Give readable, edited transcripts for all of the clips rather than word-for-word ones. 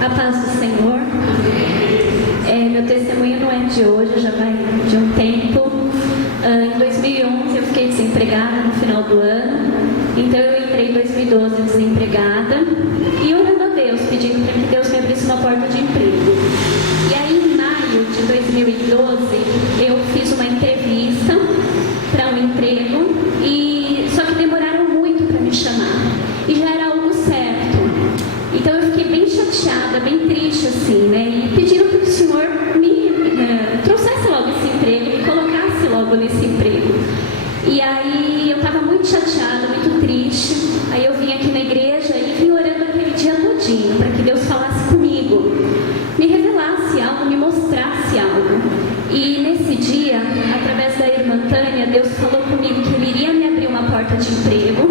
A paz do Senhor. Meu testemunho não é de hoje, já vai de um tempo. Em 2011 eu fiquei desempregada no final do ano, então eu entrei em 2012 desempregada e orando a Deus, pedindo para que Deus me abrisse uma porta de emprego. E aí em maio de 2012 eu fiz uma entrevista para um emprego, só que demoraram muito para me chamar e já era algo certo. Então eu fiquei bem chateada, bem triste assim, né? E pedindo para que o Senhor me trouxesse logo esse emprego, me colocasse logo nesse emprego. E aí eu estava muito chateada, muito triste. Aí eu vim aqui na igreja e vim orando aquele dia todinho para que Deus falasse comigo, me revelasse algo, me mostrasse algo. E nesse dia, através da irmã Tânia, Deus falou comigo que Ele iria me abrir uma porta de emprego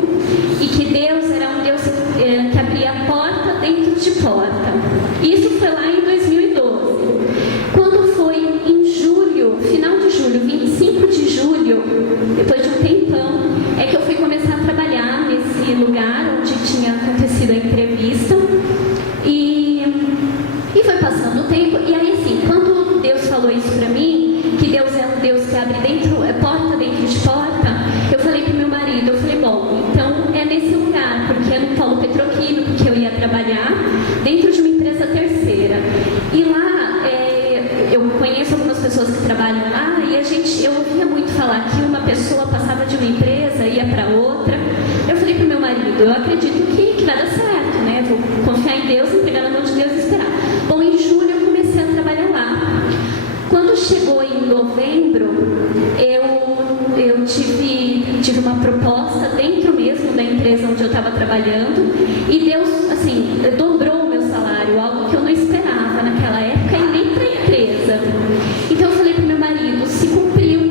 e que Deus era um Deus que abria porta dentro de porta. Isso foi lá em 2012. Quando foi em julho, final de julho, 25 de julho, depois de um tempão, é que eu fui começar a trabalhar nesse lugar onde tinha acontecido a entrevista. E foi passando o tempo. E aí, assim, quando Deus falou isso pra mim, que Deus é um Deus que abre porta dentro de porta, eu falei pro meu marido, eu falei, bom, então é nesse lugar, porque é no polo petroquímico que eu ia trabalhar, dentro de uma empresa terceira. E lá, eu conheço algumas pessoas que trabalham lá, e eu ouvia muito falar que uma pessoa passava de uma empresa, ia para outra. Eu falei pro meu marido, eu acredito que vai dar certo, né? Vou confiar em Deus, entregar na mão de Deus e esperar. Bom, em julho eu comecei a trabalhar lá. Quando chegou em novembro, eu tive uma proposta dentro mesmo da empresa onde eu estava trabalhando, e Deus, assim, dobrou o meu salário, algo que eu não esperava naquela época e nem para a empresa. Então eu falei para o meu marido, se cumpriu.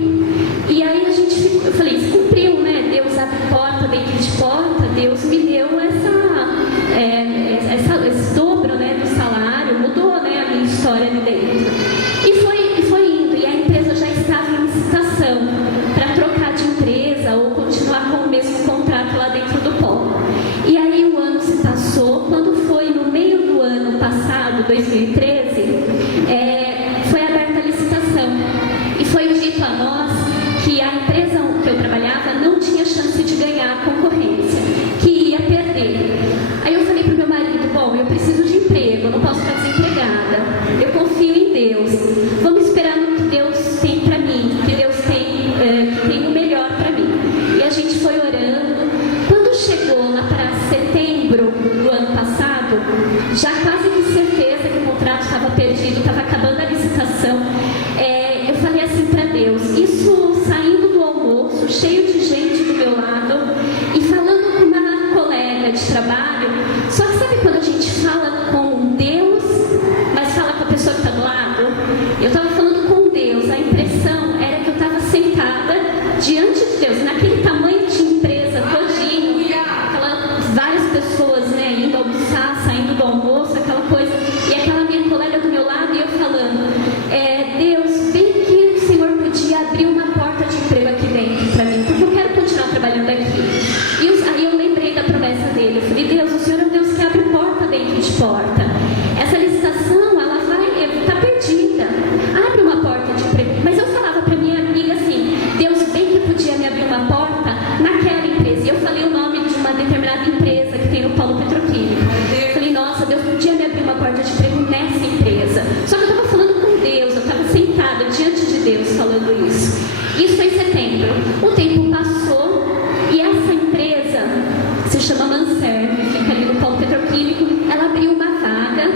E aí eu falei, se cumpriu, né? Deus abre porta dentro de porta, Deus me deu esse dobro, né, do salário, mudou, né, a minha história ali dentro. E foi indo, e a empresa já estava em licitação para trocar de empresa ou continuar com o mesmo contrato lá dentro do polo. E aí o ano se passou. Quando foi no meio do ano passado, 2013, foi aberta a licitação. E foi dito a nós que a empresa que eu trabalhava não tinha chance de ganhar a concorrência, que ia perder. Aí eu falei para o meu marido, bom, eu preciso de emprego, eu não posso ficar desempregada. Eu confio em Deus. Vamos esperar no que Deus tem para mim, que Deus tem o melhor para mim. E a gente foi orando. Quando chegou lá para setembro do ano passado, já quase de certeza que o contrato estava perdido, estava acabando a licitação, eu falei assim para Deus, isso saindo do almoço, cheio de gente do meu lado, e falando com uma colega de trabalho. Só que sabe quando a gente fala com Deus, mas fala com a pessoa que está do lado? Eu estava falando com Deus, a impressão era que eu estava sentada diante de Deus, naquele tamanho de empresa todinho, várias pessoas, né, indo almoçar, saindo do almoço, aquela coisa, e aquela minha colega do meu lado, e eu falando, Deus, bem que o Senhor podia abrir uma porta de emprego aqui dentro para mim, porque eu quero continuar trabalhando aqui. Aí eu lembrei da promessa dele, eu falei, Deus, o Senhor é um Deus que abre porta dentro de porta. Essa licitação, ela tá perdida, abre uma porta de emprego. Mas eu falava para minha amiga assim, Deus bem que podia me abrir uma porta naquela empresa. E eu falei o nome de uma determinada empresa que tem no polo petroquímico. Eu falei, nossa, Deus podia me abrir uma porta de emprego nessa empresa. Só que eu estava falando com Deus, eu estava sentada diante de Deus falando isso. Isso foi em setembro. O tempo passou e essa empresa se chama Manserve, fica ali no polo petroquímico. Ela abriu uma vaga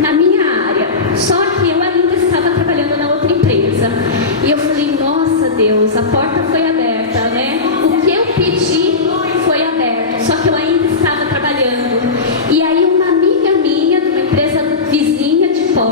na minha área, só que eu ainda estava trabalhando na outra empresa. E eu falei, nossa Deus, a porta foi aberta, né? O que eu pedi foi aberto, só que eu ainda estava trabalhando. E aí uma amiga minha, de uma empresa vizinha de porta,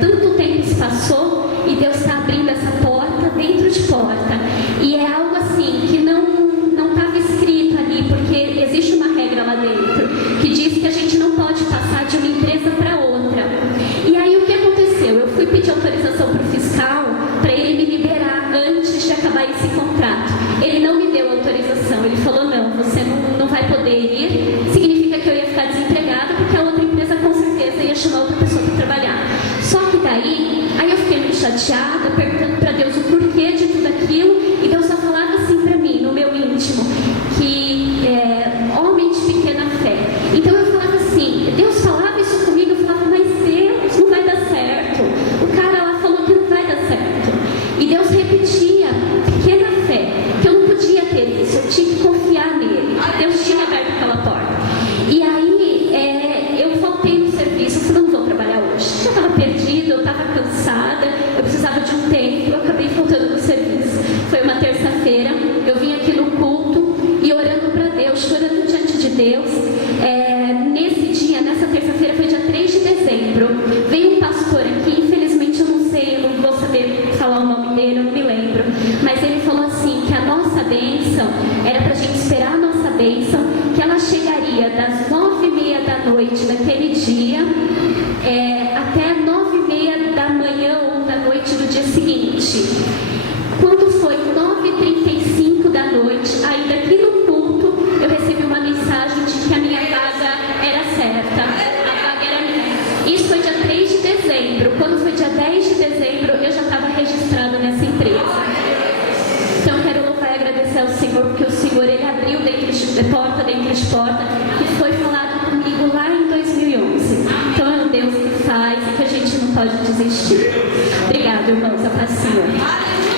tanto tempo se passou e Deus está abrindo essa porta dentro de porta. E é algo assim que não estava escrito ali, porque existe uma regra lá dentro que diz que a gente não pode passar de uma empresa para outra. E aí o que aconteceu? Eu fui pedir autorização para o fiscal para ele me liberar antes de acabar esse contrato. Ele não me deu autorização, ele falou: não, você não vai poder ir, significa que eu ia ficar desempregada, porque a outra empresa com certeza ia chamar outra pessoa para trabalhar. Só que daí, aí eu fiquei muito chateada, perguntando para Deus o porquê de tudo aquilo, e Deus só falava assim para mim, no meu íntimo, que homem de pequena fé. Então eu falava assim, Deus falava isso comigo, eu falava: mas Deus, não vai dar certo, o cara lá falou que não vai dar certo. E Deus repetia, pequena fé, que eu não podia ter isso, eu tinha que confiar nele. Deus tinha aberto aquela porta. E aí eu faltei no serviço, eu falei: não vou trabalhar hoje. Eu estava perdida, eu estava cansada, eu precisava de um tempo, eu acabei faltando no serviço. Foi uma terça-feira, eu vim aqui no culto e orando para Deus, chorando diante de Deus. Nesse dia, nessa terça-feira, foi dia 3 de dezembro, veio um pastor aqui, infelizmente eu não sei, eu não vou saber falar o nome dele, eu não me lembro, mas ele falou assim, que a nossa bênção, era para a gente esperar a nossa bênção, que ela chegaria das 9h30 da noite daquele dia, até 9h30 da manhã ou da noite do dia seguinte. Quando foi 9h35 da noite, ainda aqui no culto, eu recebi uma mensagem de que a minha vaga era certa. A vaga era minha. Isso foi dia 3 de dezembro. Quando foi dia 10 de dezembro, eu já estava registrada nessa empresa. Então eu quero louvar e agradecer ao Senhor, porque o Senhor, Ele abriu porta dentro de porta, que foi falado comigo lá em 2011. Então é um Deus que faz e que a gente não pode desistir. Obrigada, irmãos. A paz do Senhor.